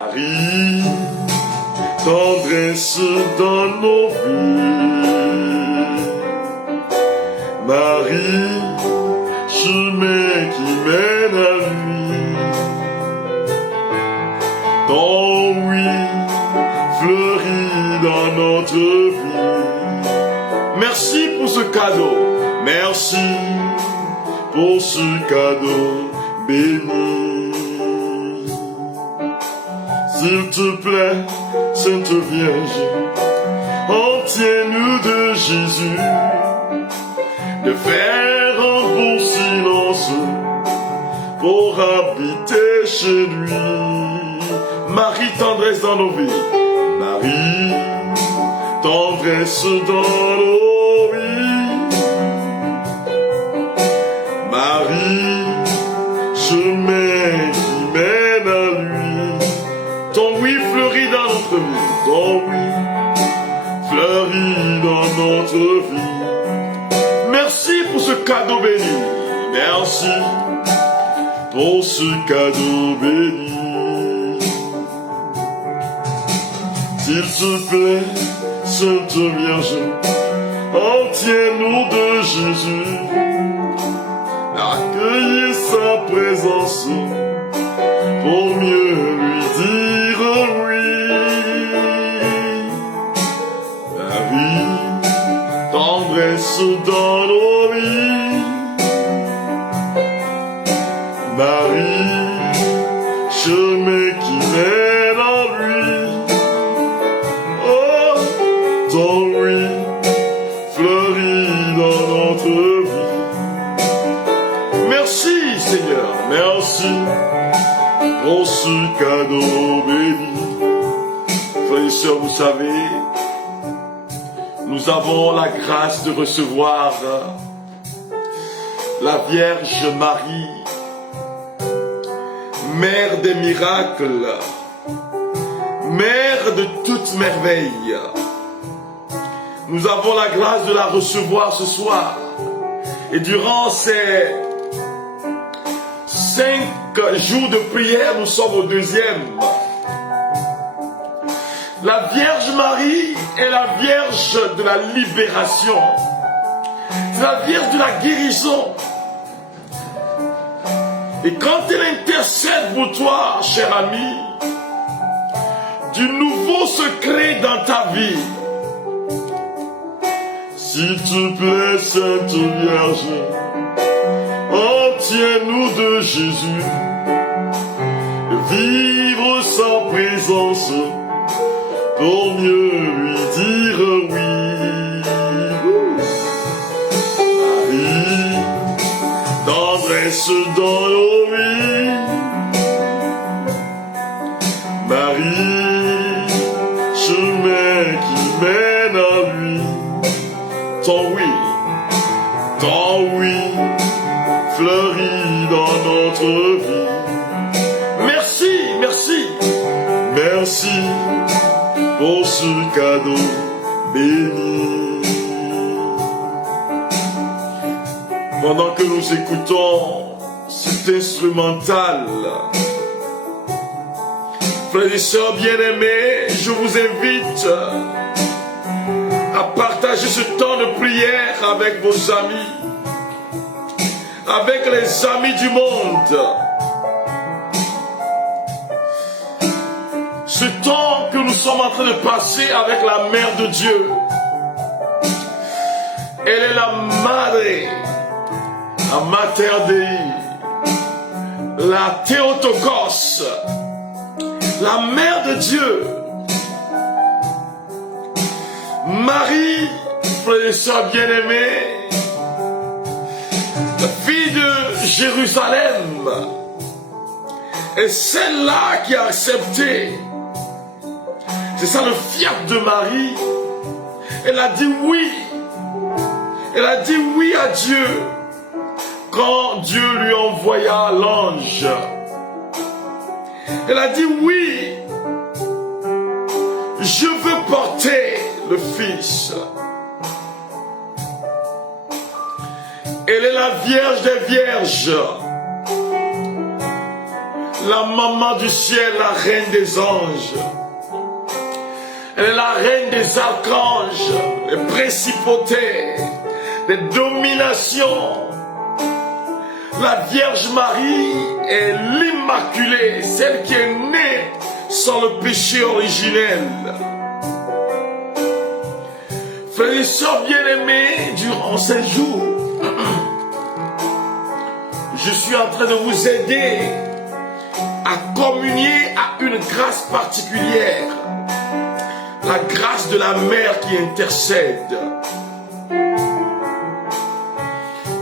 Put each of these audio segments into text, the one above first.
Marie, tendresse dans nos vies. Marie, chemin qui mène à lui. Ton oui fleurit dans notre vie. Merci pour ce cadeau. Merci pour ce cadeau béni. S'il te plaît, Sainte Vierge, obtiens-nous de Jésus de faire un bon silence pour habiter chez lui. Marie, tendresse dans nos vies. Marie, tendresse dans nos vies. Marie, chemin qui mène à lui. Ton oui fleurit dans notre vie. Ton oui fleurit dans notre vie. Merci pour ce cadeau béni. Merci pour ce cadeau béni. S'il te plaît, Sainte Vierge, obtiens-nous de Jésus d'accueillir sa présence pour mieux lui dire oui. Marie, tendresse dans nos vies. Marie, chemin qui mène à lui. Oh, ton oui fleurit dans notre vie. Merci Seigneur, merci pour ce cadeau béni. Frères et sœurs, vous savez, nous avons la grâce de recevoir la Vierge Marie, Mère des miracles, Mère de toute merveille. Nous avons la grâce de la recevoir ce soir. Et durant ces 5 jours de prière, nous sommes au 2e. La Vierge Marie est la Vierge de la libération. C'est la Vierge de la guérison. Et quand elle intercède pour toi, cher ami, du nouveau secret dans ta vie, s'il te plaît, Sainte Vierge, obtiens-nous de Jésus de vivre sa présence pour mieux lui dire oui. Marie, tendresse dans nos vies. Marie, chemin qui mène à lui. Ton oui fleurit dans notre vie. Merci, merci, merci pour ce cadeau béni. Pendant que nous écoutons cet instrumental, frères et sœurs bien-aimés, je vous invite à partager ce temps de prière avec vos amis, avec les amis du monde. Ce temps que nous sommes en train de passer avec la Mère de Dieu, elle est la Madre, la Mater Dei, la Théotokos, la Mère de Dieu. Marie, frères et sœurs bien-aimés, la fille de Jérusalem, est celle-là qui a accepté. C'est ça le fiat de Marie. Elle a dit oui. Elle a dit oui à Dieu quand Dieu lui envoya l'ange. Elle a dit oui. Je veux porter le Fils. Elle est la Vierge des Vierges. la maman du ciel, la reine des anges. Elle est la reine des archanges, des principautés, des dominations. La Vierge Marie est l'Immaculée, celle qui est née sans le péché originel. Frères et sœurs bien-aimés, durant ces jours, je suis en train de vous aider à communier à une grâce particulière, la grâce de la mère qui intercède.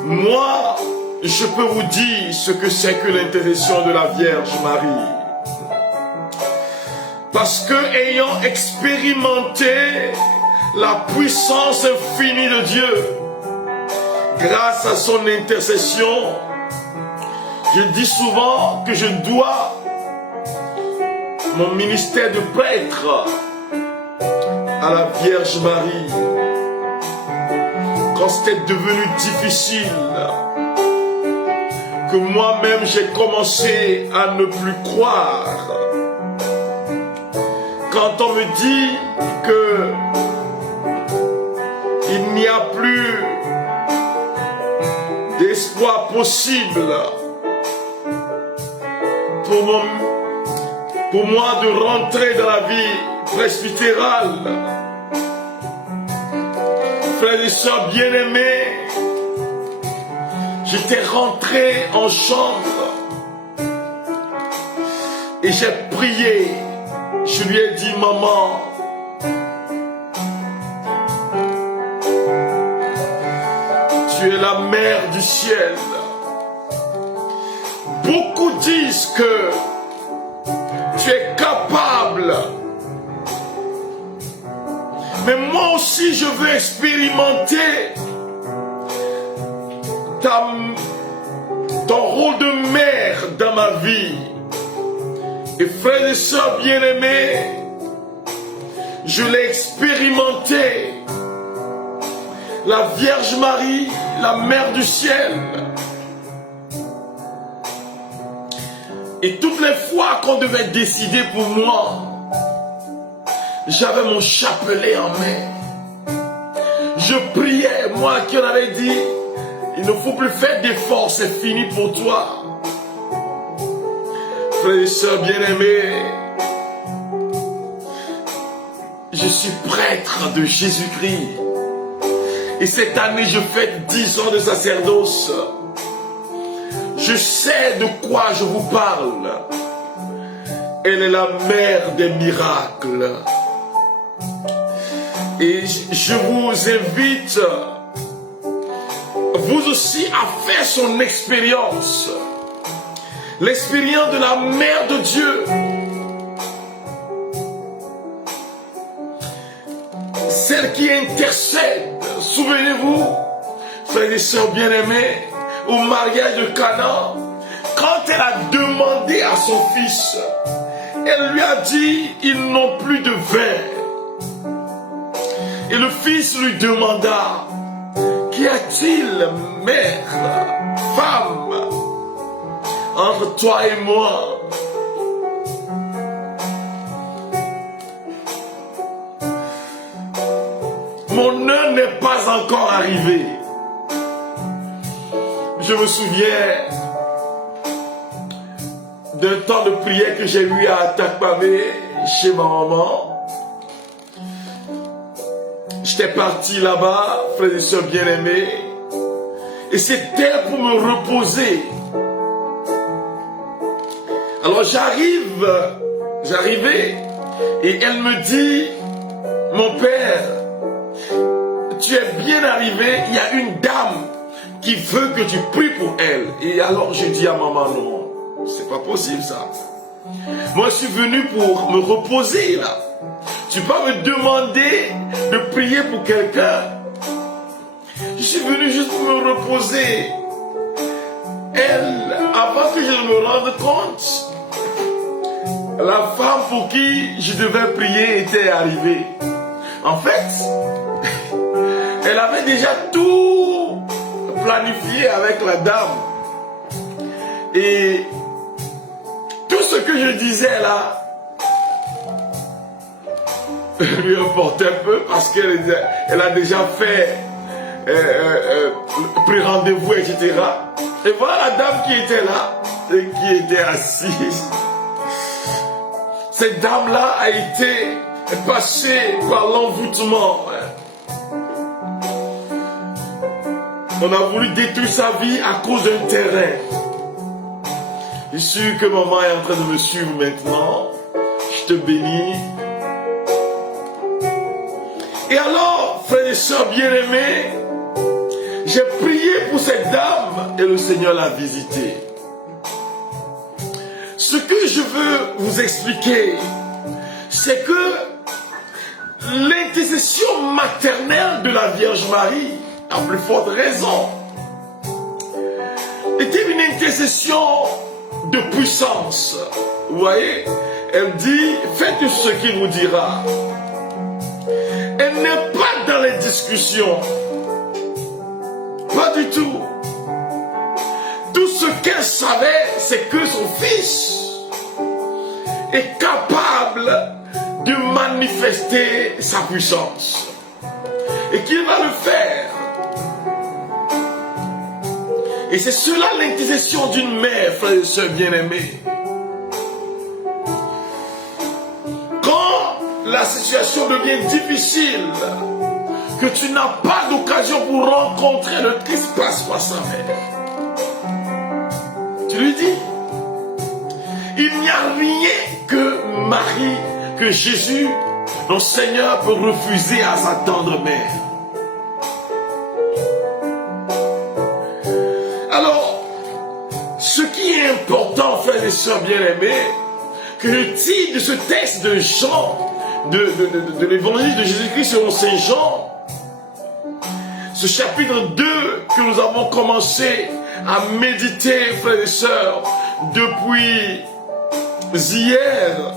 Moi, je peux vous dire ce que c'est que l'intercession de la Vierge Marie. Parce que, ayant expérimenté la puissance infinie de Dieu, grâce à son intercession, je dis souvent que je dois mon ministère de prêtre à la Vierge Marie. Quand c'était devenu difficile, que moi-même j'ai commencé à ne plus croire, quand on me dit que il n'y a plus d'espoir possible pour moi de rentrer dans la vie presbytérale, frères et sœurs bien-aimés, j'étais rentré en chambre et j'ai prié. Je lui ai dit, maman, tu es la mère du ciel. Beaucoup disent que tu es capable. Mais moi aussi, je veux expérimenter ton rôle de mère dans ma vie. Et frères et sœurs bien-aimés, je l'ai expérimenté. La Vierge Marie, la mère du ciel. Et toutes les fois qu'on devait décider pour moi, j'avais mon chapelet en main. Je priais, moi qui en avais dit, il ne faut plus faire d'efforts, c'est fini pour toi. Frères et sœurs bien-aimés, je suis prêtre de Jésus-Christ. Et cette année, je fête 10 ans de sacerdoce. Je sais de quoi je vous parle. Elle est la mère des miracles. Et je vous invite, vous aussi, à faire son expérience. L'expérience de la mère de Dieu. Celle qui intercède. Souvenez-vous, frères et sœurs bien-aimés, au mariage de Cana, quand elle a demandé à son fils, elle lui a dit, ils n'ont plus de vin. Et le fils lui demanda, qu'y a-t-il, mère, femme, entre toi et moi? Mon heure n'est pas encore arrivée. Je me souviens d'un temps de prière que j'ai eu à Takpamé, chez ma maman. J'étais parti là-bas, frères et sœurs bien-aimés, et c'était pour me reposer. Alors j'arrivais, et elle me dit, mon père, tu es bien arrivé, il y a une dame qui veut que tu pries pour elle. Et alors je dis à maman, non, c'est pas possible ça. Moi je suis venu pour me reposer là. Tu peux pas me demander de prier pour quelqu'un. Je suis venu juste pour me reposer. Elle, avant que je ne me rende compte, la femme pour qui je devais prier était arrivée. En fait, elle avait déjà tout planifié avec la dame. Et tout ce que je disais là lui importait un peu parce qu'elle a déjà fait, pris rendez-vous, etc. Et voilà la dame qui était là et qui était assise. Cette dame-là a été passée par l'envoûtement. On a voulu détruire sa vie à cause d'un terrain. Je suis sûr que maman est en train de me suivre maintenant. Je te bénis. Et alors, frères et sœurs bien-aimés, j'ai prié pour cette dame et le Seigneur l'a visitée. Ce que je veux vous expliquer, c'est que l'intercession maternelle de la Vierge Marie, à plus forte raison, était une intercession de puissance. Vous voyez, elle dit, faites ce qu'il vous dira. Elle n'est pas dans les discussions. Pas du tout. Tout ce qu'elle savait, c'est que son fils est capable de manifester sa puissance. Et qu'il va le faire. Et c'est cela l'intercession d'une mère, frères et sœurs bien-aimés. Quand la situation devient difficile, que tu n'as pas d'occasion pour rencontrer le Christ, passe-moi sa mère. Tu lui dis, il n'y a rien que Marie, que Jésus, notre Seigneur, peut refuser à sa tendre mère. Alors, ce qui est important, frères et sœurs bien-aimés, que je tire de ce texte de Jean, de l'évangile de Jésus-Christ selon Saint Jean, ce chapitre 2 que nous avons commencé à méditer, frères et sœurs, depuis hier,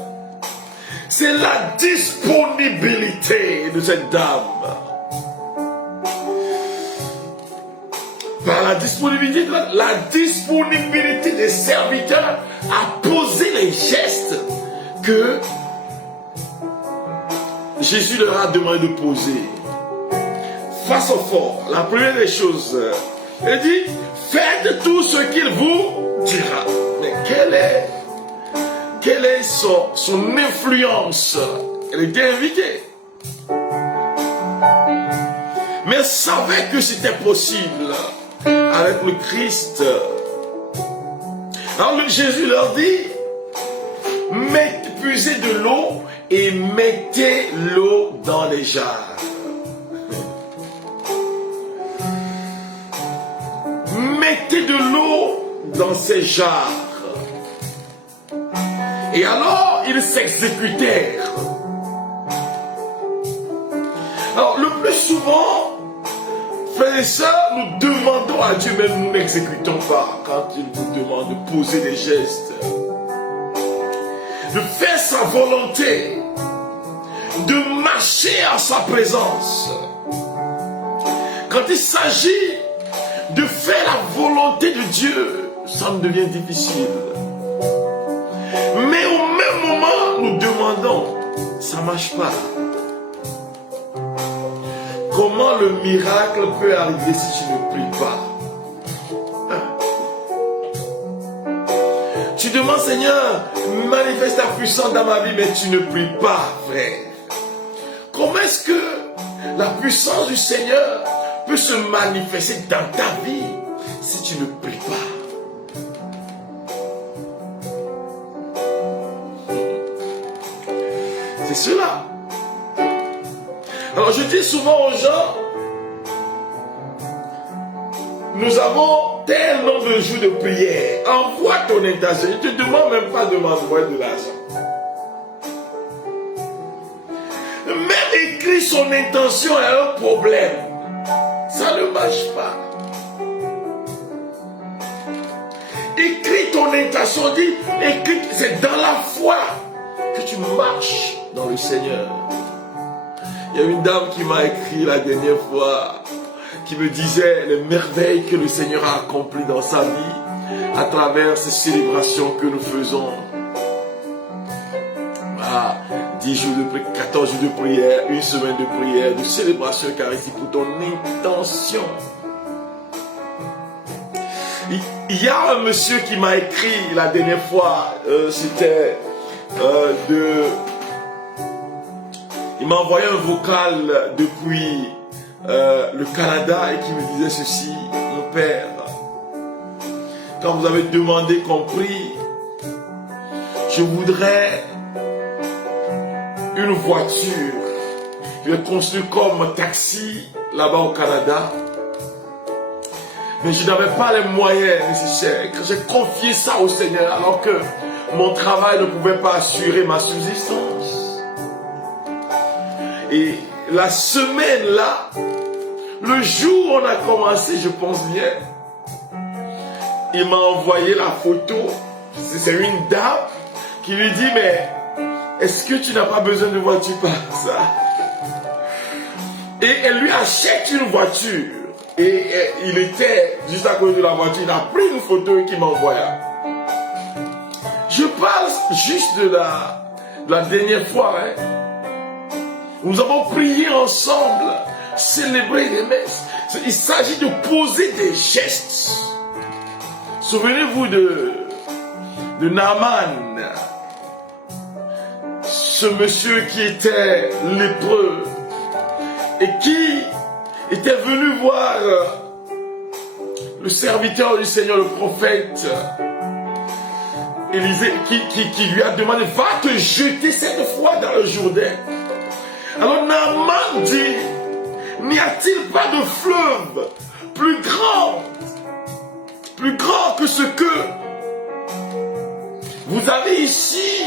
c'est la disponibilité de cette dame. Par la disponibilité des serviteurs à poser les gestes que Jésus leur a demandé de poser. Face au fort, la première des choses, il dit, faites tout ce qu'il vous dira. Mais quelle est son influence? Elle était invitée. Mais elle savait que c'était possible avec le Christ. Alors Jésus leur dit, puisez de l'eau et mettez l'eau dans les jarres. Mettez de l'eau dans ces jarres. Et alors, ils s'exécutèrent. Alors, le plus souvent, frères et sœurs, nous demandons à Dieu, mais nous n'exécutons pas quand il nous demande de poser des gestes, de faire sa volonté, de marcher à sa présence. Quand il s'agit de faire la volonté de Dieu, ça me devient difficile. Mais au même moment, nous demandons, ça ne marche pas. Comment le miracle peut arriver si tu ne pries pas? Tu demandes, Seigneur, manifeste ta puissance dans ma vie, mais tu ne pries pas, frère. Comment est-ce que la puissance du Seigneur peut se manifester dans ta vie si tu ne pries pas? C'est cela. Alors je dis souvent aux gens, nous avons tel nombre de jours de prière. Envoie ton intention. Je ne te demande même pas de m'envoyer de l'argent. Même écrire son intention est un problème. Ça ne marche pas. Écris ton intention, dis, écris, c'est dans la foi que tu marches dans le Seigneur. Il y a une dame qui m'a écrit la dernière fois, qui me disait les merveilles que le Seigneur a accomplies dans sa vie à travers ces célébrations que nous faisons. à 10 jours de prière, 14 jours de prière, une semaine de prière, de célébration eucharistique pour ton intention. Il y a un monsieur qui m'a écrit la dernière fois, il m'a envoyé un vocal depuis le Canada et qui me disait ceci: mon père, quand vous avez demandé qu'on prie, je voudrais une voiture. Je l'ai construit comme taxi là-bas au Canada. Mais je n'avais pas les moyens nécessaires. Quand j'ai confié ça au Seigneur, alors que mon travail ne pouvait pas assurer ma subsistance. Et la semaine là, le jour où on a commencé, je pense bien, il m'a envoyé la photo. C'est une dame qui lui dit: mais est-ce que tu n'as pas besoin de voiture par ça? Et elle lui achète une voiture. Et il était juste à côté de la voiture. Il a pris une photo et qu'il m'envoya. Je parle juste de la dernière fois. Nous avons prié ensemble, célébré les messes. Il s'agit de poser des gestes. Souvenez-vous de Naaman, ce monsieur qui était lépreux et qui était venu voir le serviteur du Seigneur, le prophète Élisée, qui lui a demandé: va te jeter cette fois dans le Jourdain. Alors Naaman dit: n'y a-t-il pas de fleuve plus grand que ce que vous avez ici,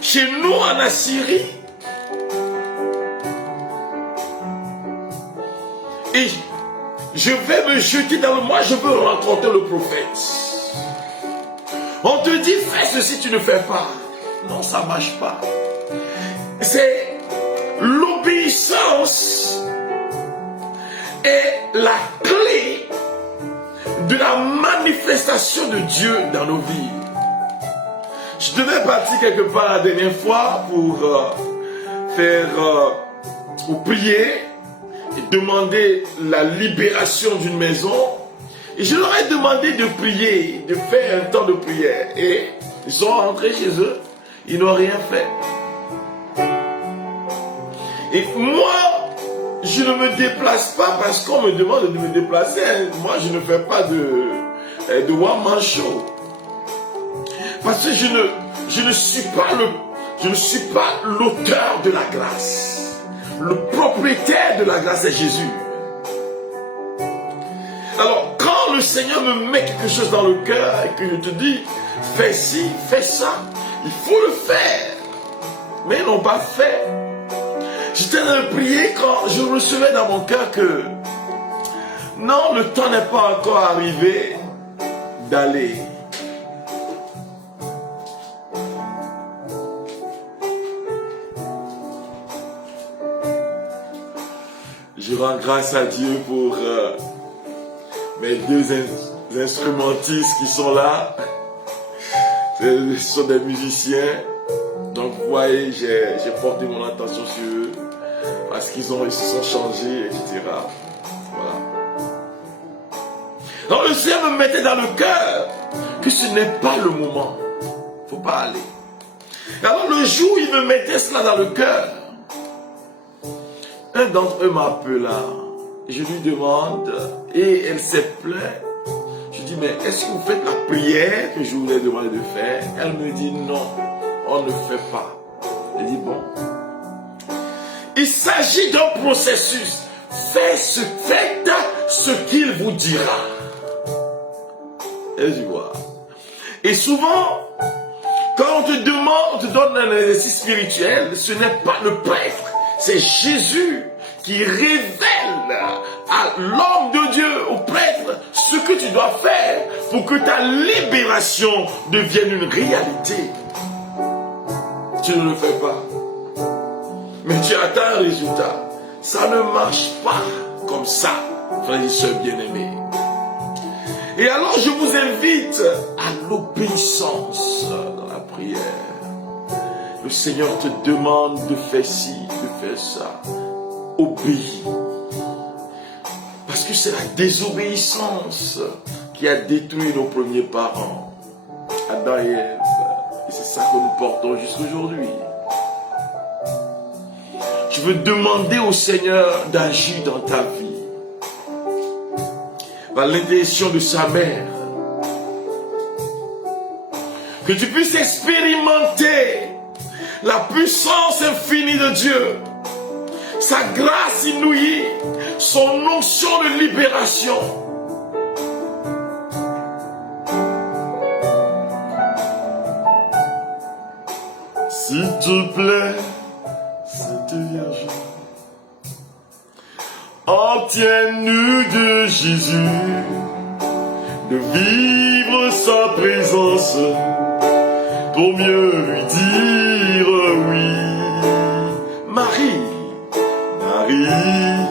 chez nous en Assyrie? Et je vais me jeter dans le... Moi, je veux rencontrer le prophète. On te dit: fais ceci, tu ne fais pas. Non, ça ne marche pas. C'est l'obéissance est la clé de la manifestation de Dieu dans nos vies. Je devais partir quelque part la dernière fois pour prier et demander la libération d'une maison. Et je leur ai demandé de prier, de faire un temps de prière. Et ils sont rentrés chez eux, ils n'ont rien fait. Et moi, je ne me déplace pas parce qu'on me demande de me déplacer. Moi, je ne fais pas de one-man show. Parce que je ne suis pas l'auteur de la grâce. Le propriétaire de la grâce est Jésus. Alors, quand le Seigneur me met quelque chose dans le cœur et que je te dis: fais ci, fais ça, il faut le faire. Mais ils n'ont pas fait. J'étais en train de prier quand je recevais dans mon cœur que non, le temps n'est pas encore arrivé d'aller. Je rends grâce à Dieu pour mes deux instrumentistes qui sont là. Ce sont des musiciens. Donc vous voyez, j'ai porté mon attention sur eux parce qu'ils se sont changés, etc. Voilà. Donc le Seigneur me mettait dans le cœur que ce n'est pas le moment. Il ne faut pas aller. Alors le jour où il me mettait cela dans le cœur, un d'entre eux m'appela. Je lui demande, et elle s'est plainte. Je dis: mais est-ce que vous faites la prière que je vous ai demandé de faire? Elle me dit: non, on ne fait pas. Je dis: bon. Il s'agit d'un processus. Faites ce qu'il vous dira. Et je vois. Et souvent, quand on te demande, on te donne un exercice spirituel, ce n'est pas le prêtre, c'est Jésus qui révèle à l'homme de Dieu, au prêtre, ce que tu dois faire pour que ta libération devienne une réalité. Tu ne le fais pas. Mais tu attends un résultat. Ça ne marche pas comme ça, frères et sœurs bien-aimés. Et alors je vous invite à l'obéissance dans la prière. le Seigneur te demande de faire ci, de faire ça. Obéis. Parce que c'est la désobéissance qui a détruit nos premiers parents, Adam et Ève. Et c'est ça que nous portons jusqu'aujourd'hui. Tu veux demander au Seigneur d'agir dans ta vie. Par l'intercession de sa mère. Que tu puisses expérimenter la puissance infinie de Dieu. Sa grâce inouïe. Son onction de libération. S'il te plaît, Sainte Vierge, obtiens-nous de Jésus de vivre sa présence pour mieux lui dire oui. Marie, Marie,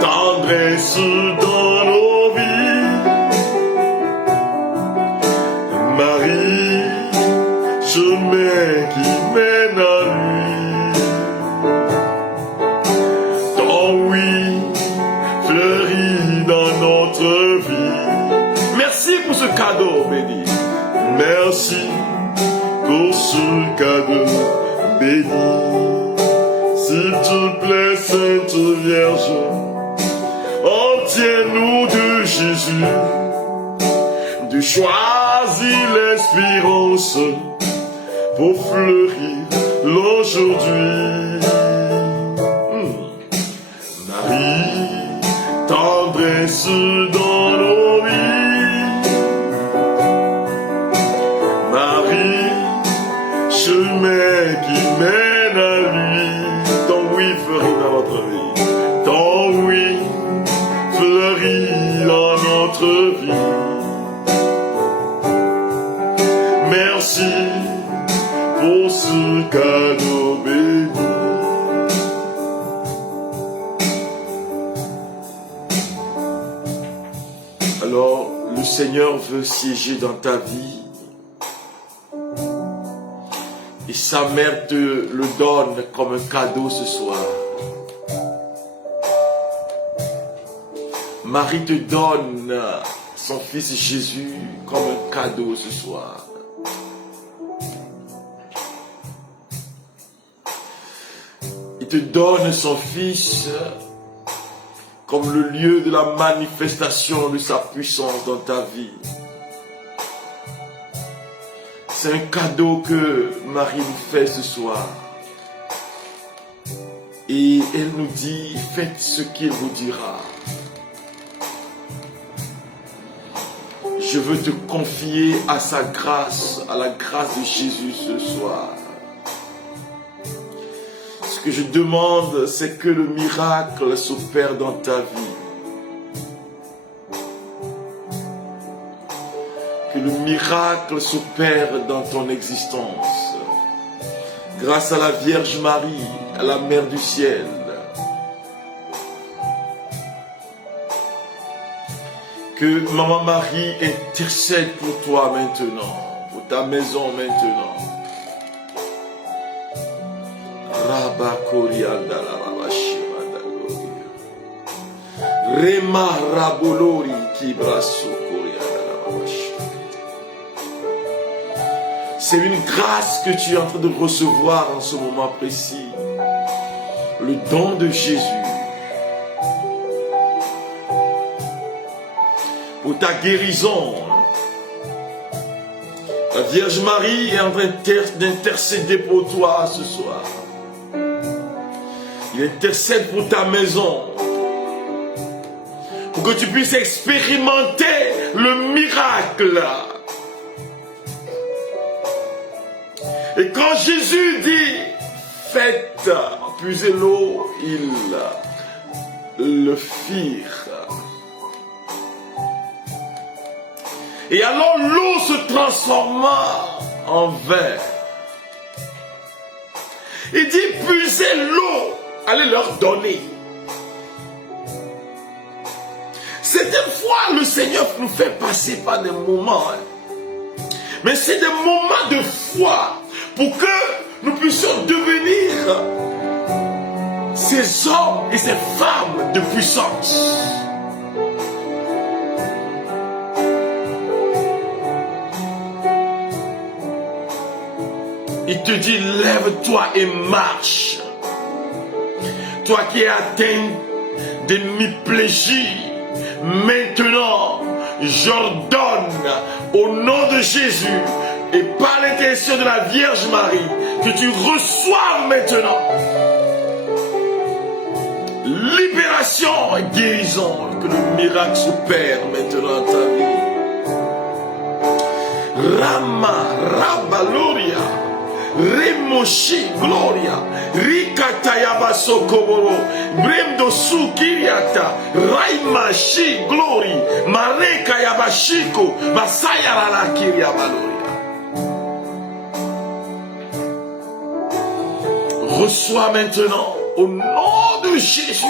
tendresse dans nos vies. Marie, chemin qui mène à lui. Ton oui fleurit dans notre vie. Merci pour ce cadeau béni. Merci pour ce cadeau béni. S'il te plaît, Sainte Vierge, obtiens-nous de Jésus de choisir l'espérance pour fleurir l'aujourd'hui. Marie, tendresse dans nos vies. Marie, chemin qui mène à lui. Ton oui fleurit dans notre vie. Ton oui fleurit dans notre vie. Merci pour ce cadeau béni. Alors, le Seigneur veut siéger dans ta vie. Et sa mère te le donne comme un cadeau ce soir. Marie te donne son fils Jésus comme un cadeau ce soir. Il te donne son fils comme le lieu de la manifestation de sa puissance dans ta vie. C'est un cadeau que Marie nous fait ce soir. Et elle nous dit, faites ce qu'il vous dira. Je veux te confier à sa grâce, à la grâce de Jésus ce soir. Ce que je demande, c'est que le miracle s'opère dans ta vie. Que le miracle s'opère dans ton existence. Grâce à la Vierge Marie, à la Mère du Ciel. Que Maman Marie intercède pour toi maintenant, pour ta maison maintenant. Rabba Korianda la Rabashira Dagoria. Rema Rabolori Kibraso Korianda la Rabashira. C'est une grâce que tu es en train de recevoir en ce moment précis. Le don de Jésus. Pour ta guérison. La Vierge Marie est en train d'intercéder pour toi ce soir. Il intercède pour ta maison. Pour que tu puisses expérimenter le miracle. Et quand Jésus dit, faites, puisez l'eau, ils le firent. Et alors l'eau se transforma en vin. Il dit, puisez l'eau, allez leur donner. Certaines fois, le Seigneur nous fait passer par des moments. Mais c'est des moments de foi pour que nous puissions devenir ces hommes et ces femmes de puissance. Il te dit, lève-toi et marche. Toi qui es atteint d'hémiplégie, maintenant, j'ordonne au nom de Jésus et par l'intercession de la Vierge Marie que tu reçoives maintenant libération et guérison, que le miracle s'opère maintenant dans ta vie. Rama, Rabaloria, Remoshi, Gloria, Rikatayaba Sokoboro, Bremdo Sukiriata, Raimashi, Glory, Mareka Yabashiko, Masayara Kiria Valoria. Reçois maintenant au nom de Jésus.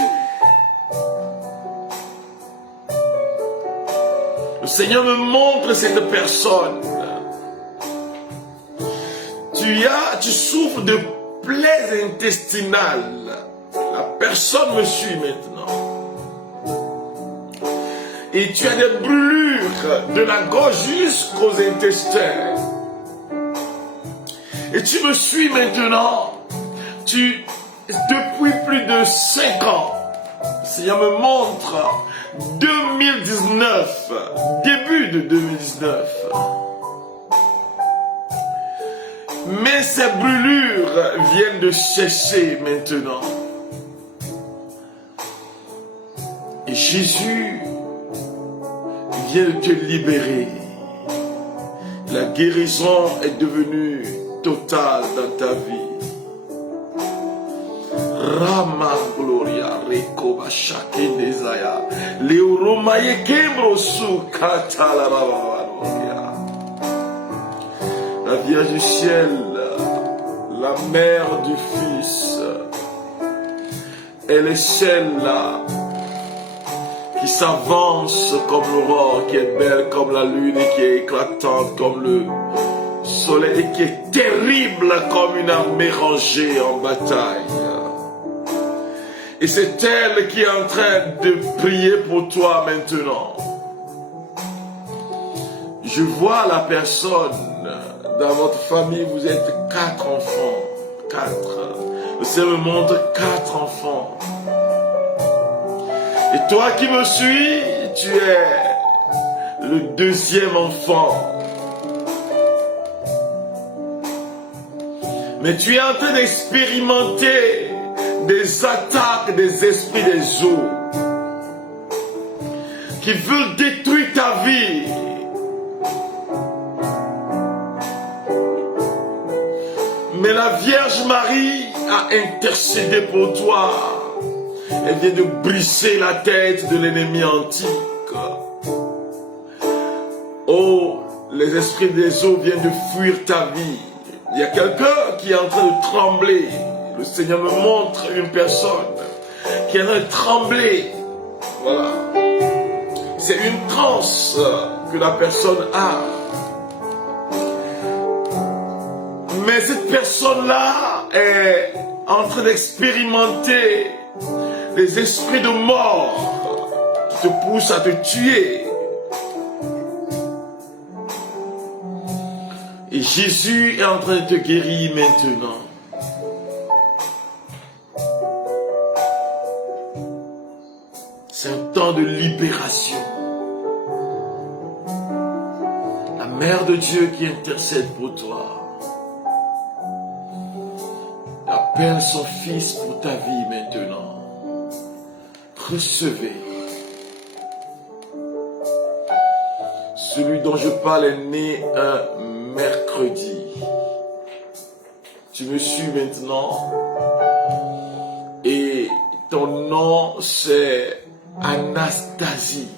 Le Seigneur me montre cette personne. Tu souffres de plaies intestinales. La personne me suit maintenant. Et tu as des brûlures de la gorge jusqu'aux intestins. Et tu me suis maintenant. Depuis plus de 5 ans, le Seigneur me montre 2019, début de 2019. Mais ces brûlures viennent de cesser maintenant. Et Jésus vient de te libérer. La guérison est devenue totale dans ta vie. Rama Gloria Rekoba Shake Desaya Leoromaye Kembro Sukata la Gloria. La Vierge du ciel, la mère du Fils, elle est celle-là qui s'avance comme l'aurore, qui est belle comme la lune et qui est éclatante comme le soleil et qui est terrible comme une armée rangée en bataille. Et c'est elle qui est en train de prier pour toi maintenant. Je vois la personne. Dans votre famille, vous êtes 4 enfants. 4. Le Seigneur me montre 4 enfants. Et toi qui me suis, tu es le 2e enfant. Mais tu es en train d'expérimenter des attaques des esprits des eaux qui veulent détruire ta vie. Mais la Vierge Marie a intercédé pour toi. Elle vient de briser la tête de l'ennemi antique. Oh, les esprits des eaux viennent de fuir ta vie. Il y a quelqu'un qui est en train de trembler. Le Seigneur me montre une personne qui est en train de trembler. Voilà. C'est une transe que la personne a. Mais cette personne-là est en train d'expérimenter les esprits de mort qui te poussent à te tuer. Et Jésus est en train de te guérir maintenant. C'est un temps de libération. La Mère de Dieu qui intercède pour toi. Appelle son Fils pour ta vie maintenant. Recevez. Celui dont je parle est né un mercredi. Tu me suis maintenant. Et ton nom c'est Anastasie.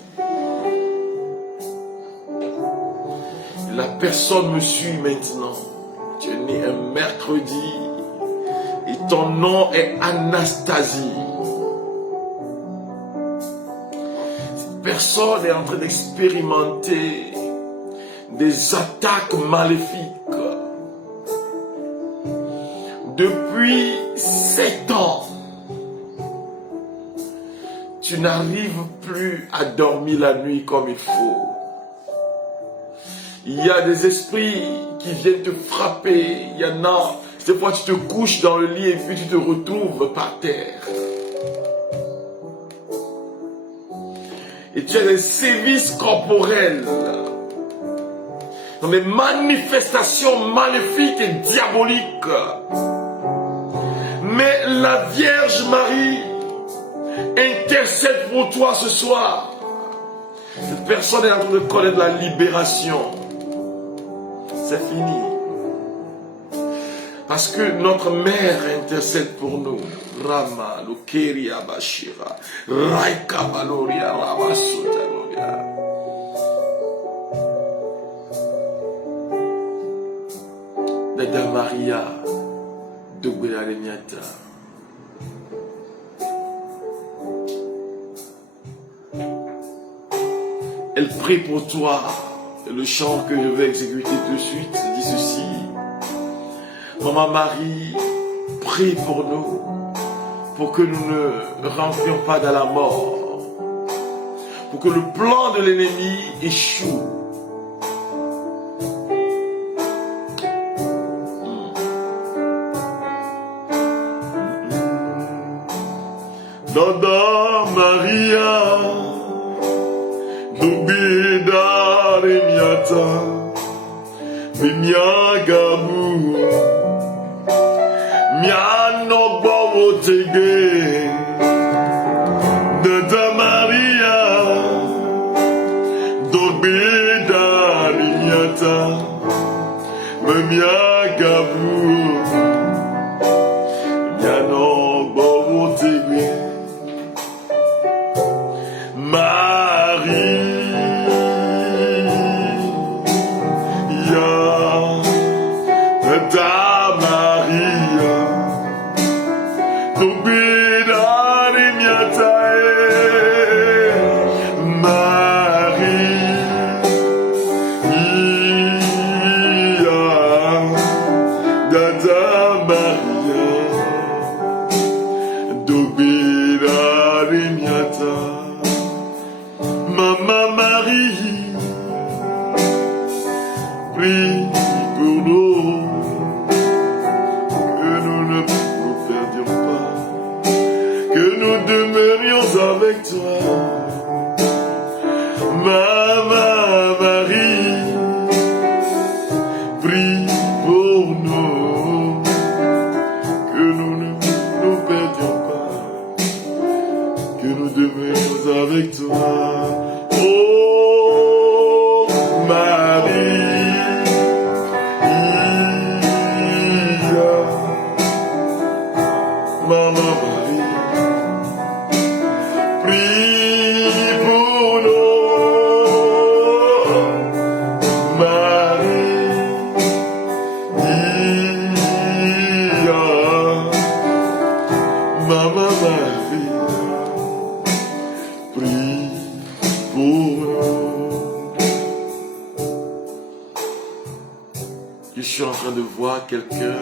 La personne me suit maintenant. Tu es né un mercredi. Et ton nom est Anastasie. Cette personne est en train d'expérimenter des attaques maléfiques. depuis 7 ans, tu n'arrives plus à dormir la nuit comme il faut. Il y a des esprits qui viennent te frapper. Il y en a, des fois tu te couches dans le lit et puis tu te retrouves par terre. Et tu as des sévices corporels, dans des manifestations maléfiques et diaboliques. Mais la Vierge Marie intercède pour toi ce soir. Cette personne est en train de connaître la libération. C'est fini. Parce que notre mère intercède pour nous. Rama, Lukeria Bashira, Raika Baloria, Rama Sotaloria. Dada Maria, Dogbela Lemiata. Elle prie pour toi. Et le chant que je vais exécuter tout de suite dit ceci. Maman Marie, prie pour nous, pour que nous ne rentrions pas dans la mort, pour que le plan de l'ennemi échoue. Dada Maria, Dubida Remiata, Minyagabu, Miano Bowotege, Dada Maria, Dubida Remiata, Minyagabu, Miano Bowotege. Maman Marie, prie pour nous, que nous ne nous perdions pas, que nous demeurions avec toi. Maman Marie, prie pour nous, que nous ne nous perdions pas, que nous demeurions avec toi. Oh Marie, Maman Marie, prie pour nous. Marie, Maman Marie, prie pour nous. Je suis en train de voir quelqu'un.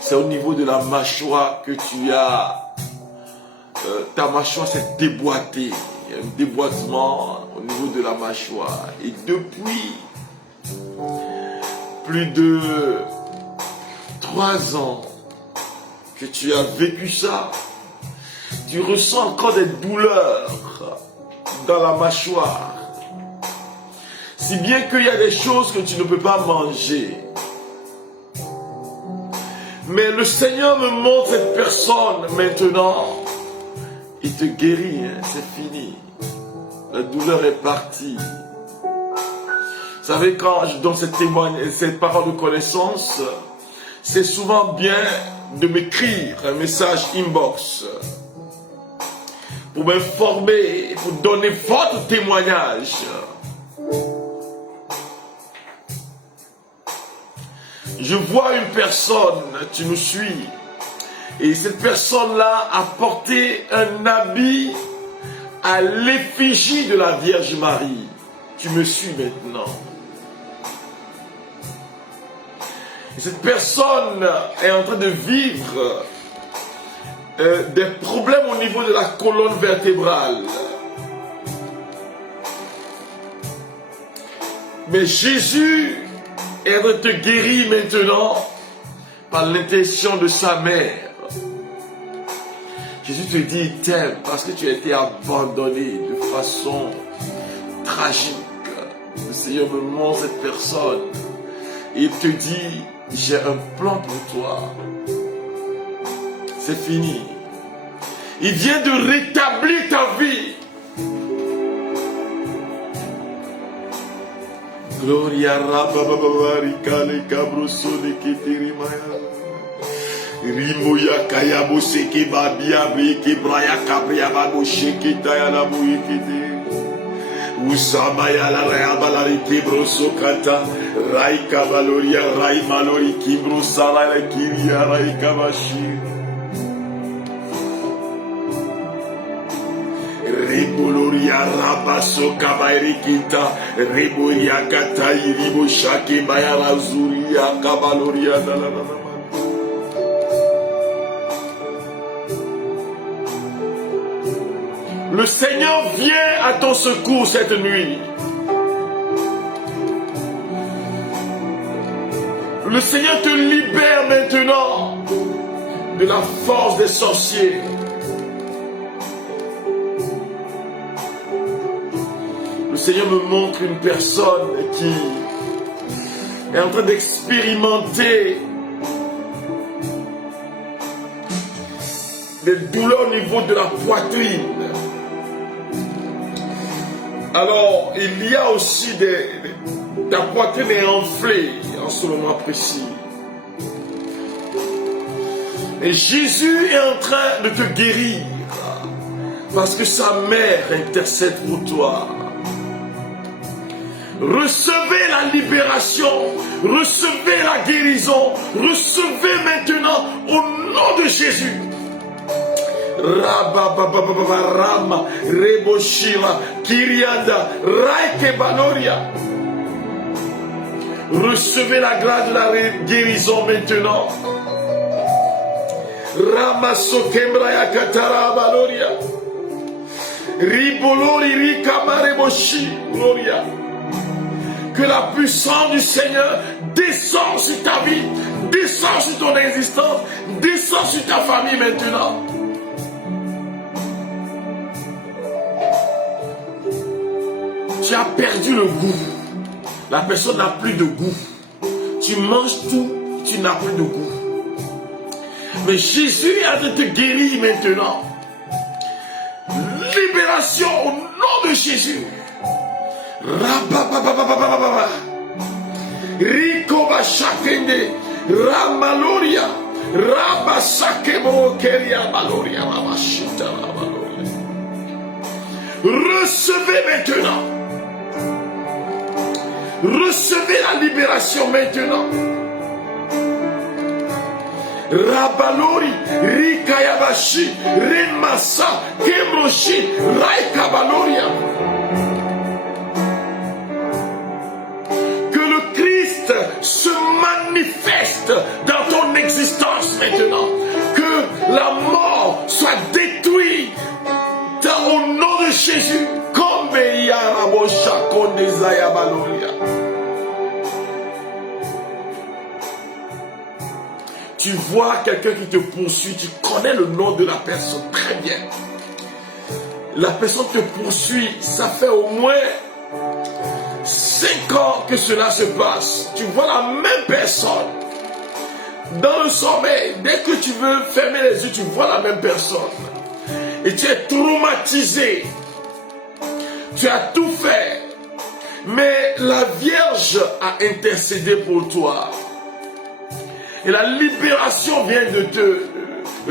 C'est au niveau de la mâchoire que tu as. Ta mâchoire s'est déboîtée. Il y a un déboîtement au niveau de la mâchoire. Et depuis plus de 3 ans que tu as vécu ça, tu ressens encore des douleurs dans la mâchoire. Si bien qu'il y a des choses que tu ne peux pas manger. Mais le Seigneur me montre cette personne maintenant. Il te guérit, hein, c'est fini. La douleur est partie. Vous savez, quand je donne cette parole de connaissance, c'est souvent bien de m'écrire un message inbox pour m'informer, pour donner votre témoignage. Je vois une personne, tu me suis, et cette personne-là a porté un habit à l'effigie de la Vierge Marie. Tu me suis maintenant. Et cette personne est en train de vivre des problèmes au niveau de la colonne vertébrale. Mais Jésus est en train de te guérir maintenant par l'intercession de sa mère. Jésus te dit, il t'aime parce que tu as été abandonné de façon tragique. Le Seigneur me montre cette personne. Il te dit, j'ai un plan pour toi. C'est fini. Il vient de rétablir ta vie. Gloria Rabba le Cabroso de Keterimaya. Rimoya Kayabo Seke Babia Breke Braya Cabria Babo Sheke Tayana Bouikete. Usamaya la Rayaba la Kebroso Kata. Rai Kabaloria Rai Malori Kibro Sala la Kiria Rai Kabashi. Reboloria Rabaso Kabairikita, Reboria Katai, Ribo Shake Bayara Zuria, Kabaloria Dalanama. Le Seigneur vient à ton secours cette nuit. Le Seigneur te libère maintenant de la force des sorciers. Le Seigneur me montre une personne qui est en train d'expérimenter des douleurs au niveau de la poitrine. Alors, il y a aussi ta poitrine est enflée en ce moment précis. Et Jésus est en train de te guérir parce que sa mère intercède pour toi. Recevez la libération, recevez la guérison, recevez maintenant au nom de Jésus. Rama, Reboshima, Kirianda, Raike Baloria. Recevez la grâce de la guérison maintenant. Rama Sokembraya Katara Baloria. Ribolori Rikamareboshi Gloria. Que la puissance du Seigneur descende sur ta vie, descende sur ton existence, descende sur ta famille maintenant. Tu as perdu le goût. La personne n'a plus de goût. Tu manges tout, tu n'as plus de goût. Mais Jésus est en train de te guérir maintenant. Libération au nom de Jésus. Rabababababababa. Rikoba Shakende. Ramaloria. Rabasakebo Keria Maloria. Mamashita Maloria. Recevez maintenant. Recevez la libération maintenant. Rabalori, Rikayabashi, Remasa, Kebroshi, Raikabaloria. Que le Christ se manifeste dans ton existence maintenant. Que la mort soit détruite au nom de Jésus. Comme Yarabosha Kondezaya Baloria. Tu vois quelqu'un qui te poursuit, tu connais le nom de la personne très bien. La personne te poursuit, ça fait au moins 5 ans que cela se passe. Tu vois la même personne. Dans le sommeil, dès que tu veux fermer les yeux, tu vois la même personne. Et tu es traumatisé. Tu as tout fait. Mais la Vierge a intercédé pour toi. Et la libération vient de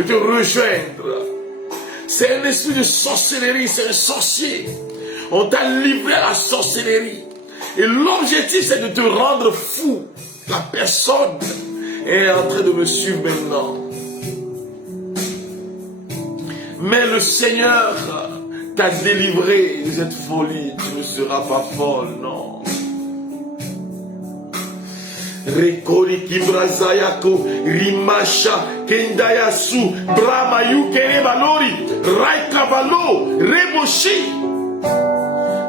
te rejoindre. C'est un esprit de sorcellerie, c'est un sorcier. On t'a livré à la sorcellerie. Et l'objectif, c'est de te rendre fou. La personne est en train de me suivre maintenant. Mais le Seigneur t'a délivré de cette folie. Tu ne seras pas folle, non. Rekori Kimbrazayako, Rimasha, Kendayasu, Bramayu, Kerebalori, Raikabalo, Reboshi.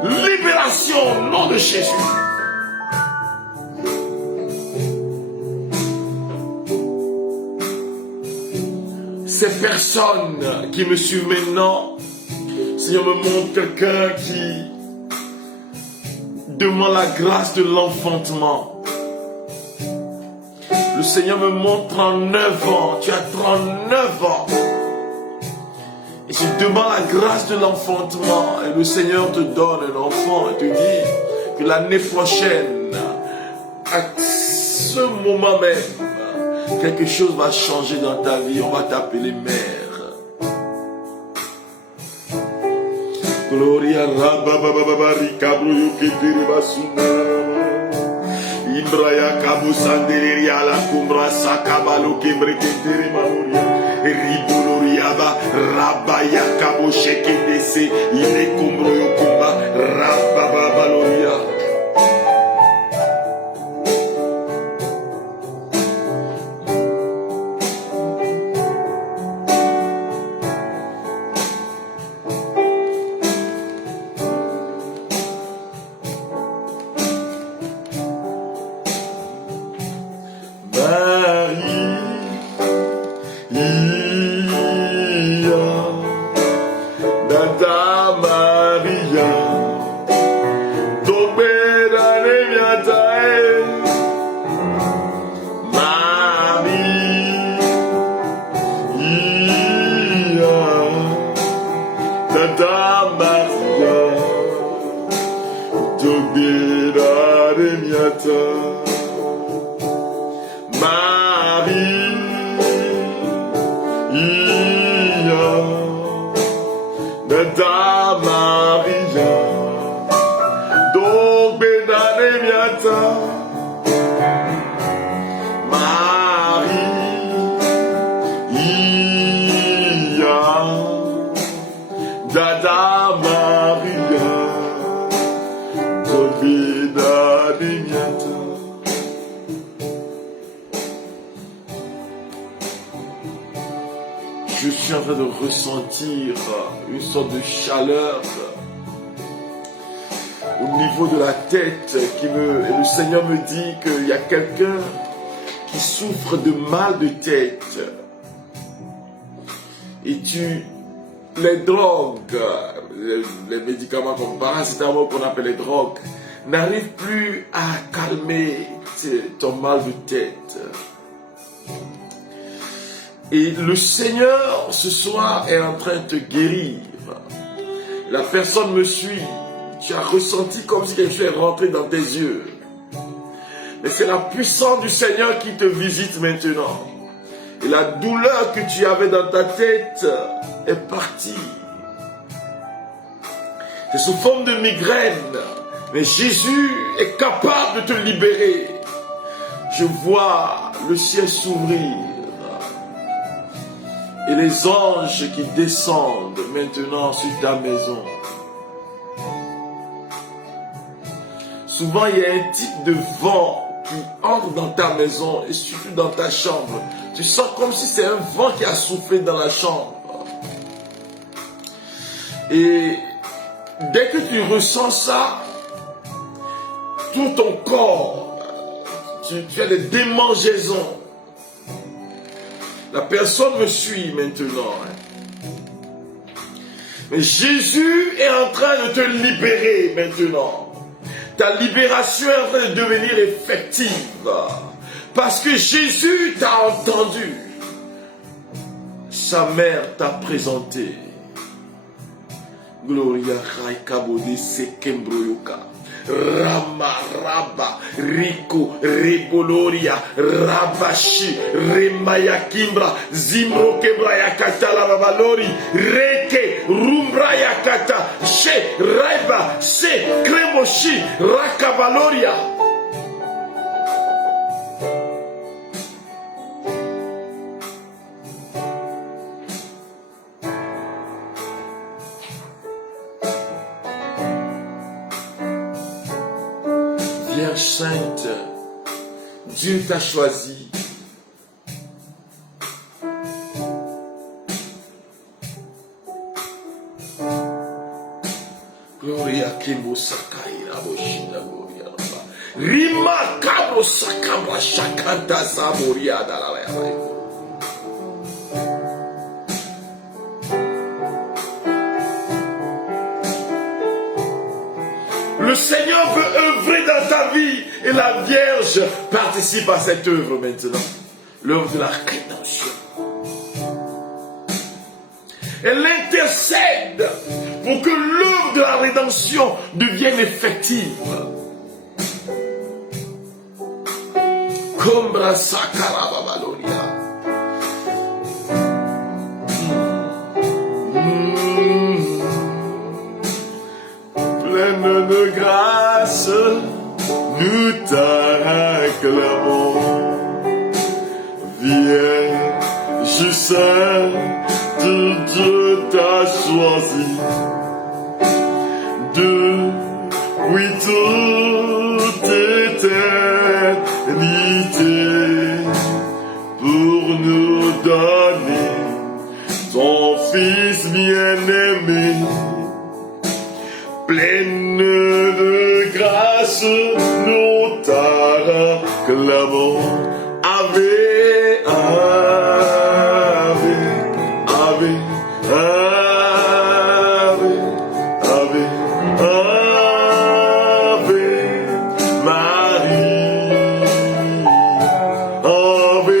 Libération au nom de Jésus. Ces personnes qui me suivent maintenant, Seigneur me montre quelqu'un qui demande la grâce de l'enfantement. Le Seigneur me montre 39 ans. Tu as 39 ans. Et tu demandes la grâce de l'enfantement. Et le Seigneur te donne un enfant et te dit que l'année prochaine, à ce moment même, quelque chose va changer dans ta vie. On va t'appeler mère. Gloria Rabba Baba Ricabro Yukitiri Basuna. Imbraya Kabu Sanderia la Kumbra Sakabalo Kebreketiri Manuria. Ribuluriaba Rabaya Kabo Shekendese. Ile Kumbro Yokumba Rabba Babaloria. Je suis en train de ressentir une sorte de chaleur au niveau de la tête et le Seigneur me dit qu'il y a quelqu'un qui souffre de mal de tête. Et les drogues, les médicaments comme paracétamol qu'on appelle les drogues, n'arrivent plus à calmer ton mal de tête. Et le Seigneur, ce soir, est en train de te guérir. La personne me suit. Tu as ressenti comme si quelque chose est rentré dans tes yeux. Mais c'est la puissance du Seigneur qui te visite maintenant. Et la douleur que tu avais dans ta tête est partie. C'est sous forme de migraine. Mais Jésus est capable de te libérer. Je vois le ciel s'ouvrir. Et les anges qui descendent maintenant sur ta maison. Souvent, il y a un type de vent qui entre dans ta maison et surtout dans ta chambre. Tu sens comme si c'est un vent qui a soufflé dans la chambre. Et dès que tu ressens ça, tout ton corps, tu as des démangeaisons. La personne me suit maintenant. Mais Jésus est en train de te libérer maintenant. Ta libération est en train de devenir effective. Parce que Jésus t'a entendu. Sa mère t'a présenté. Gloria Raikabode Sekembroyoka. Rama, Raba, Rico, Reboloria, Rabashi, Remaya Kimbra, Zimro Kebrayakata, Lavavalori, Reke, Rumbrayakata, She, Raiba, Se, Kremoshi, Rakavaloria. Vierge Sainte, Dieu t'a choisi. Gloria Kemo Sakai Raboshina Gloria. Rima Kabo Sakamba Shakanta Saboria Dalaya. Le Seigneur veut œuvrer dans ta vie et la Vierge participe à cette œuvre maintenant. L'œuvre de la rédemption. Elle intercède pour que l'œuvre de la rédemption devienne effective. Comme Sakara Babaloria. Pleine de grâce, nous t'acclamons. Vierge sainte, Dieu t'a choisi. Depuis toute éternité, pour nous donner ton Fils bien-aimé. Pleine de grâce, nous t'acclamons. Ave, ave, ave, ave, ave, ave, Marie. Ave,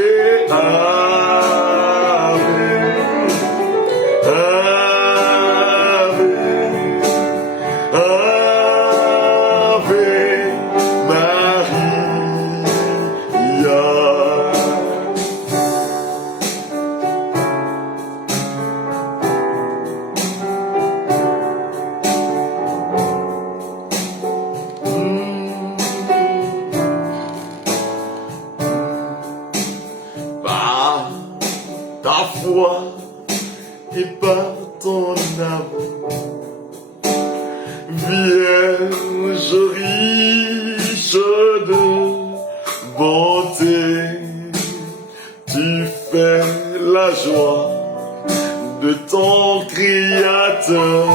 ta foi et par ton amour, Vierge riche de bonté, tu fais la joie de ton Créateur,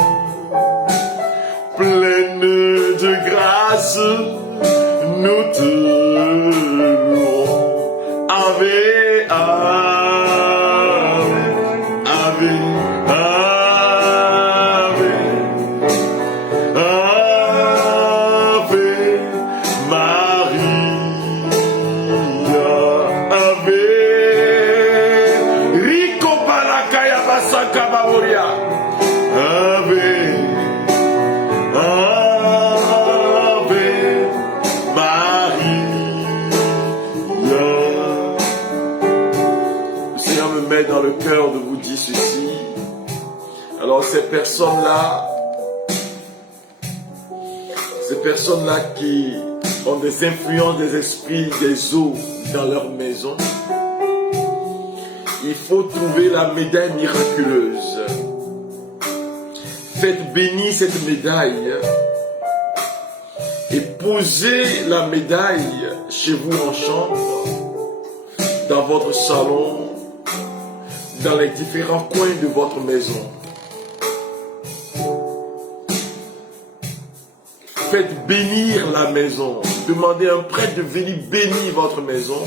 pleine de grâce, nous te louons. Ave, ave. Dans le cœur de vous dire ceci. Alors ces personnes-là qui ont des influences des esprits, des eaux dans leur maison, il faut trouver la médaille miraculeuse. Faites bénir cette médaille et posez la médaille chez vous en chambre, dans votre salon, dans les différents coins de votre maison. Faites bénir la maison. Demandez à un prêtre de venir bénir votre maison.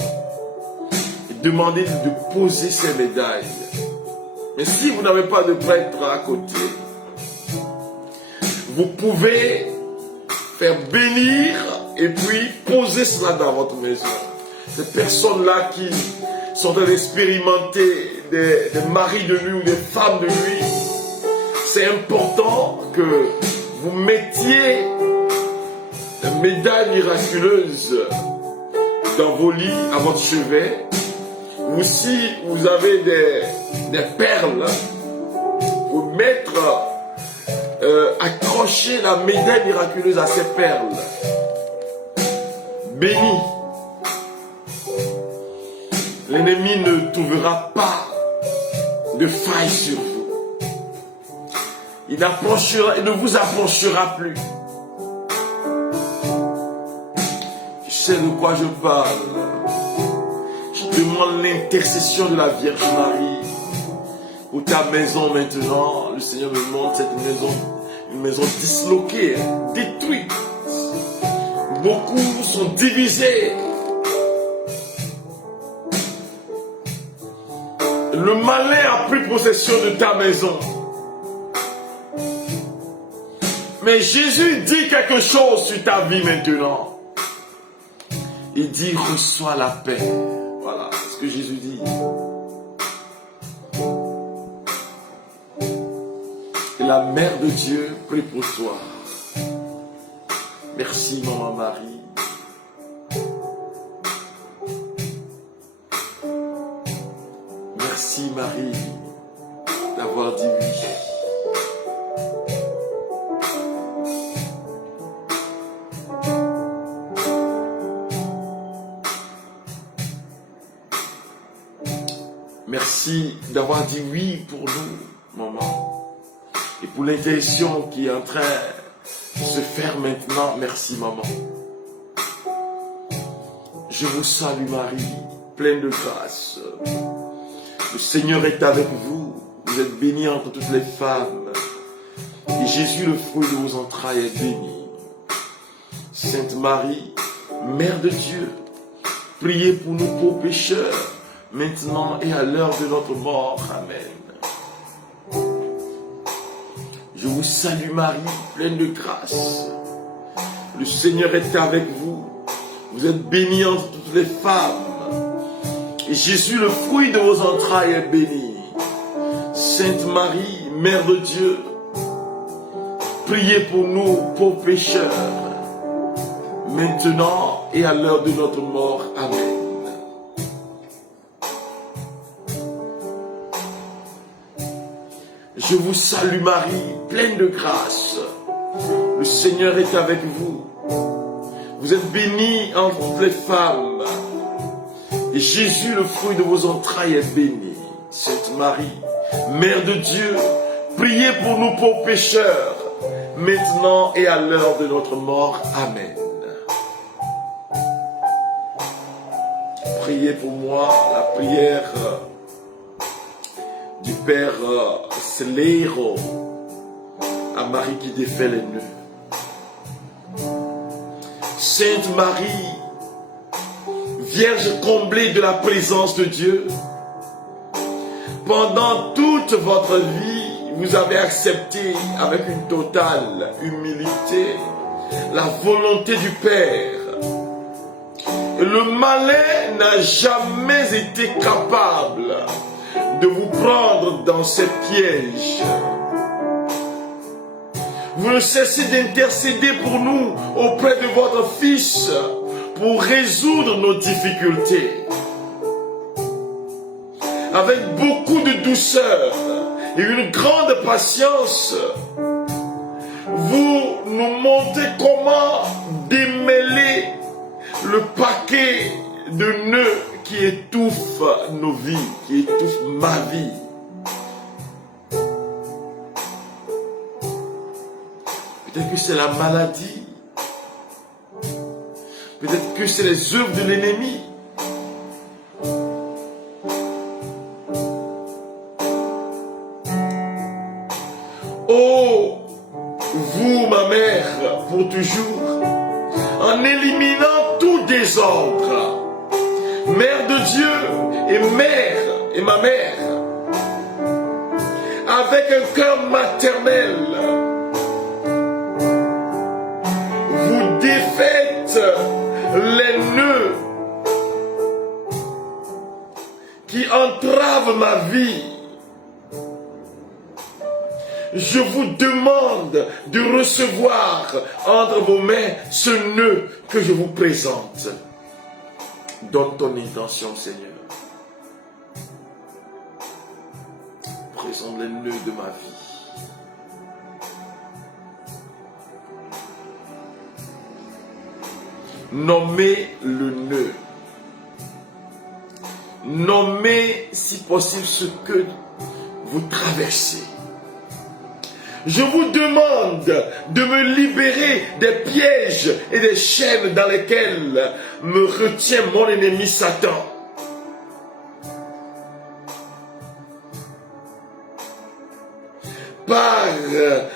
Et demandez de poser ces médailles. Mais si vous n'avez pas de prêtre à côté, vous pouvez faire bénir et puis poser cela dans votre maison. Ces personnes-là qui sont en train d'expérimenter des maris de nuit ou des femmes de nuit, c'est important que vous mettiez la médaille miraculeuse dans vos lits, à votre chevet, ou si vous avez des perles, vous mettre, accrocher la médaille miraculeuse à ces perles. Béni. L'ennemi ne trouvera pas de faille sur vous. Il ne vous approchera plus. Je sais de quoi je parle. demande l'intercession de la Vierge Marie pour ta maison maintenant. Le Seigneur me montre cette maison, une maison disloquée, détruite. Beaucoup sont divisés. Le malin a pris possession de ta maison. Mais Jésus dit quelque chose sur ta vie maintenant. Il dit, reçois la paix. Voilà ce que Jésus dit. Et la mère de Dieu prie pour toi. Merci, Maman Marie. Merci, Marie, d'avoir dit oui. Merci d'avoir dit oui pour nous, maman. Et pour l'intention qui est en train de se faire maintenant, merci, maman. Je vous salue, Marie, pleine de grâce. Le Seigneur est avec vous. Vous êtes bénie entre toutes les femmes. Et Jésus, le fruit de vos entrailles, est béni. Sainte Marie, Mère de Dieu, priez pour nous pauvres pécheurs, maintenant et à l'heure de notre mort. Amen. Je vous salue Marie, pleine de grâce. Le Seigneur est avec vous. Vous êtes bénie entre toutes les femmes. Et Jésus, le fruit de vos entrailles, est béni. Sainte Marie, Mère de Dieu, priez pour nous, pauvres pécheurs, maintenant et à l'heure de notre mort. Amen. Je vous salue Marie, pleine de grâce. Le Seigneur est avec vous. Vous êtes bénie entre toutes les femmes. Et Jésus, le fruit de vos entrailles, est béni. Sainte Marie, Mère de Dieu, priez pour nous pauvres pécheurs, maintenant et à l'heure de notre mort. Amen. Priez pour moi la prière du Père Sleiro à Marie qui défait les nœuds. Sainte Marie, Vierge comblée de la présence de Dieu, pendant toute votre vie, vous avez accepté avec une totale humilité la volonté du Père. Et le malin n'a jamais été capable de vous prendre dans ces pièges. Vous ne cessez d'intercéder pour nous auprès de votre Fils pour résoudre nos difficultés. Avec beaucoup de douceur et une grande patience, vous nous montrez comment démêler le paquet de nœuds qui étouffe nos vies, qui étouffe ma vie. Peut-être que c'est la maladie. Peut-être que c'est les œuvres de l'ennemi. Oh, vous, ma mère, pour toujours, en éliminant tout désordre, Mère de Dieu et mère et ma mère, avec un cœur maternel, vous défaites les nœuds qui entravent ma vie. Je vous demande de recevoir entre vos mains ce nœud que je vous présente. Donne ton intention, Seigneur. Présente les nœuds de ma vie. Nommez le nœud. Nommez, si possible, ce que vous traversez. Je vous demande de me libérer des pièges et des chaînes dans lesquelles me retient mon ennemi Satan.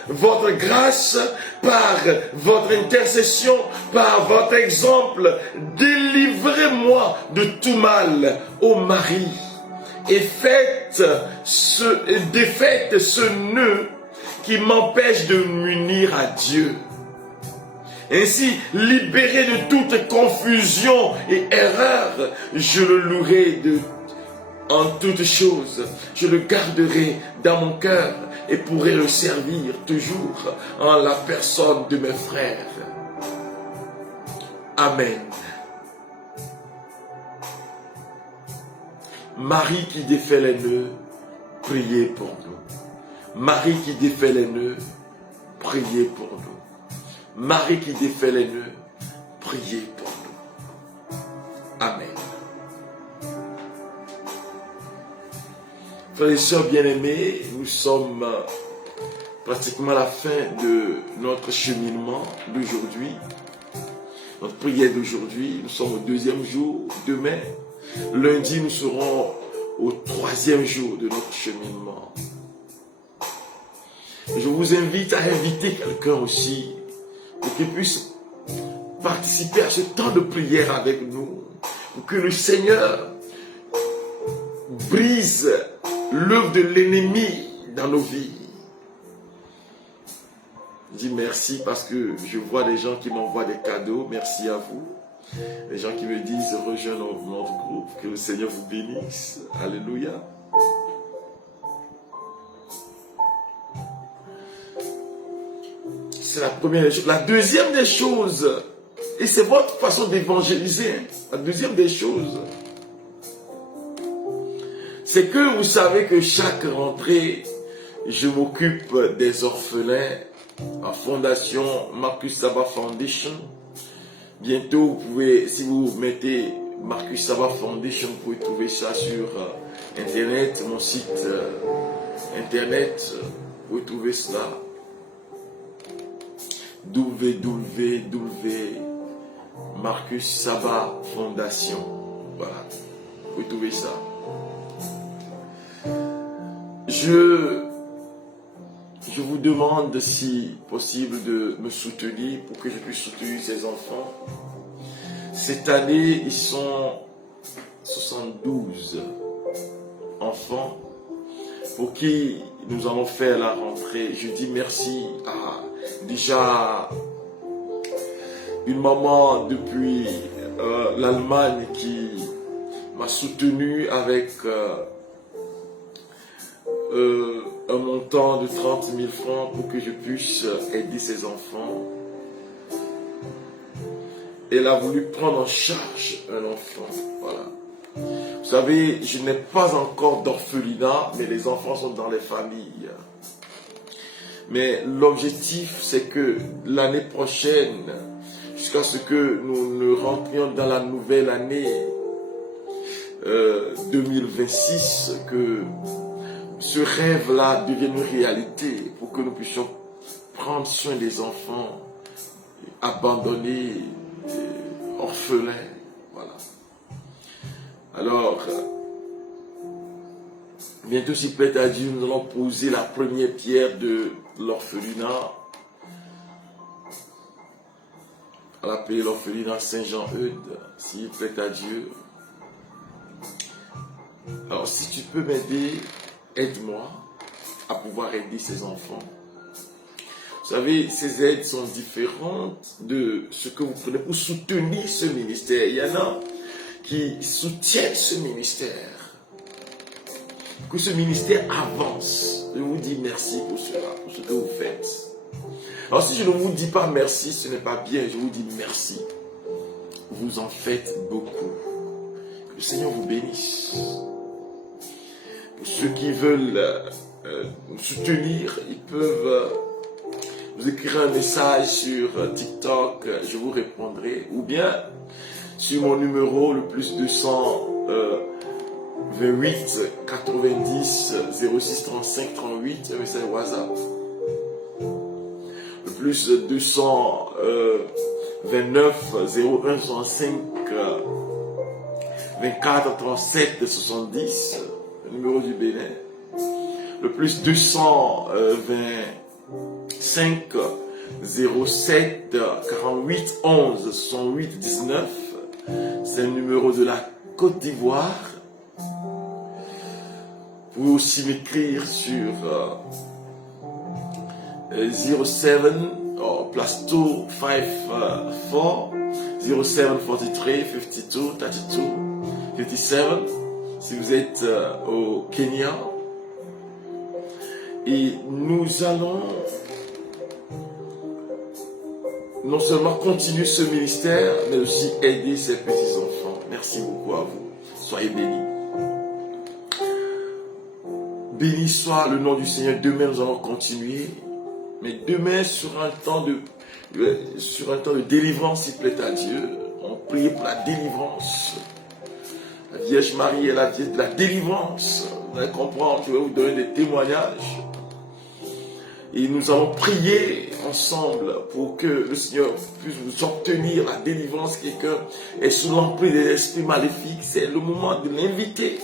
votre grâce, par votre intercession, par votre exemple, délivrez-moi de tout mal, ô Marie, et défaites ce nœud qui m'empêche de m'unir à Dieu. Ainsi, libéré de toute confusion et erreur, je le louerai en toutes choses. Je le garderai dans mon cœur et pourrai le servir toujours en la personne de mes frères. Amen. Marie qui défait les nœuds, priez pour nous. Marie qui défait les nœuds, priez pour nous. Marie qui défait les nœuds, priez pour nous. Amen. Frères et sœurs bien-aimés, nous sommes pratiquement à la fin de notre cheminement d'aujourd'hui. Notre prière d'aujourd'hui, nous sommes au 2e jour. Demain, lundi, nous serons au 3e jour de notre cheminement. Je vous invite à inviter quelqu'un aussi pour qu'il puisse participer à ce temps de prière avec nous, pour que le Seigneur brise l'œuvre de l'ennemi dans nos vies. Je dis merci parce que je vois des gens qui m'envoient des cadeaux. Merci à vous. Les gens qui me disent rejoins notre groupe. Que le Seigneur vous bénisse. Alléluia. C'est la première des choses. La deuxième des choses, et c'est votre façon d'évangéliser, la deuxième des choses, c'est que vous savez que chaque rentrée, je m'occupe des orphelins en fondation Marcus Saba Foundation. Bientôt, vous pouvez, si vous mettez Marcus Saba Foundation, vous pouvez trouver ça sur Internet, mon site Internet, vous pouvez trouver cela. Marcus Saba Fondation. Voilà, vous pouvez trouver ça. Je vous demande si possible de me soutenir pour que je puisse soutenir ces enfants. Cette année, ils sont 72 enfants pour qui nous allons faire la rentrée. Je dis merci à déjà une maman depuis l'Allemagne qui m'a soutenu avec un montant de 30 000 francs pour que je puisse aider ses enfants. Elle a voulu prendre en charge un enfant. Voilà. Vous savez, je n'ai pas encore d'orphelinat, mais les enfants sont dans les familles. Mais l'objectif, c'est que l'année prochaine, jusqu'à ce que nous ne rentrions dans la nouvelle année 2026, que ce rêve-là devienne une réalité pour que nous puissions prendre soin des enfants abandonnés, orphelins. Voilà. Alors, bientôt, s'il plaît à Dieu, nous allons poser la première pierre de l'orphelinat. On l'appelle l'orphelinat Saint-Jean-Eudes, s'il plaît à Dieu. Alors, si tu peux m'aider, aide-moi à pouvoir aider ces enfants. Vous savez, ces aides sont différentes de ce que vous prenez pour soutenir ce ministère. Il y en a qui soutiennent ce ministère. Que ce ministère avance. Je vous dis merci pour cela, pour ce que vous faites. Alors si je ne vous dis pas merci, ce n'est pas bien. Je vous dis merci. Vous en faites beaucoup. Que le Seigneur vous bénisse. Pour ceux qui veulent nous soutenir, ils peuvent vous écrire un message sur TikTok, je vous répondrai. Ou bien sur mon numéro, le plus 228 90 06 35 38, un message WhatsApp. Le plus 229 01 65 24 37 70, le numéro du Bénin. Le plus 220 5 07 48 11 68 19. C'est le numéro de la Côte d'Ivoire. Vous pouvez aussi m'écrire sur 07 +254 0743 52 32 57 si vous êtes au Kenya. Et nous allons non seulement continuer ce ministère, mais aussi aider ces petits-enfants. Merci beaucoup à vous. Soyez bénis. Béni soit le nom du Seigneur. Demain, nous allons continuer. Mais demain, sur un temps de délivrance, s'il plaît à Dieu. On prie pour la délivrance. La Vierge Marie est la Vierge de la délivrance. Vous allez comprendre, je vais vous donner des témoignages. Et nous allons prier ensemble pour que le Seigneur puisse vous obtenir la délivrance. Quelqu'un est sous l'emprise des esprits maléfiques. C'est le moment de l'inviter.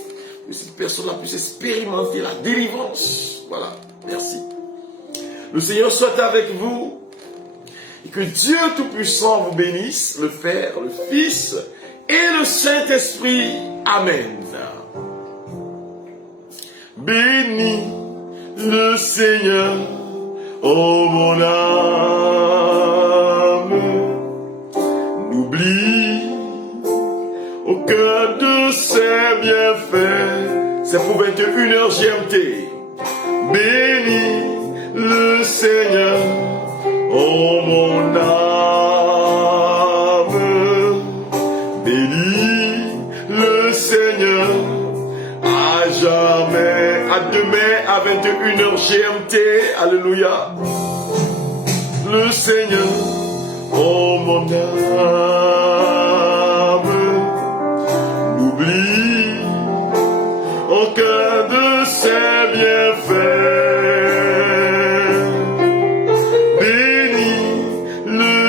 Que cette personne-là puisse expérimenter la délivrance. Voilà, merci. Le Seigneur soit avec vous. Et que Dieu Tout-Puissant vous bénisse, le Père, le Fils et le Saint-Esprit. Amen. Bénis le Seigneur, ô mon âme. N'oublie aucun de ses bienfaits. C'est pour 21h GMT. Bénis le Seigneur, ô mon âme. Bénis le Seigneur à jamais. À demain à 21h GMT. Alléluia. Le Seigneur, ô mon âme. N'oublie aucun de ses bienfaits.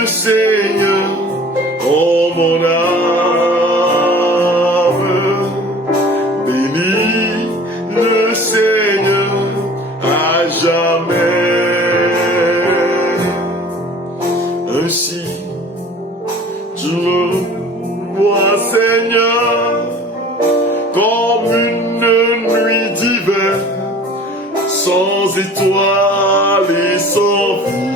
Seigneur, oh mon âme, bénis le Seigneur à jamais. Ainsi, tu me vois, Seigneur, comme une nuit d'hiver, sans étoiles et sans vie.